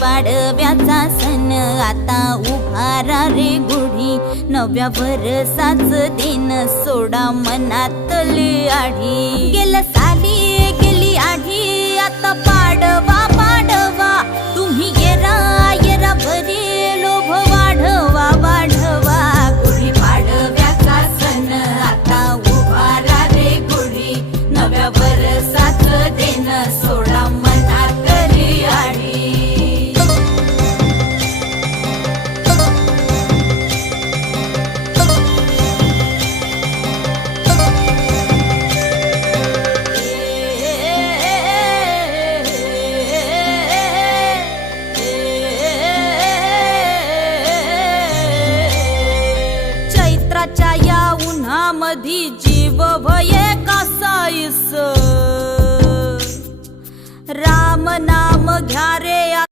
पाडव्याचा सण आता उभारा रे गुढी, नव्या वर्षाच दिन सोडा मनातली आढी। गेल्या साली गेली आढी, आता पाडवा पाडवा, तुम्ही येरा येरा भरी लोभ वाढवा वाढवा। गुढी पाडव्याचा सण आता उभारा रे गुढी, नव्या वर्षाच दिन सोडा मनातली आढी। चैत्राच्या या उन्हामधी जीव भये कासाईस, राम नाम घ्या रे।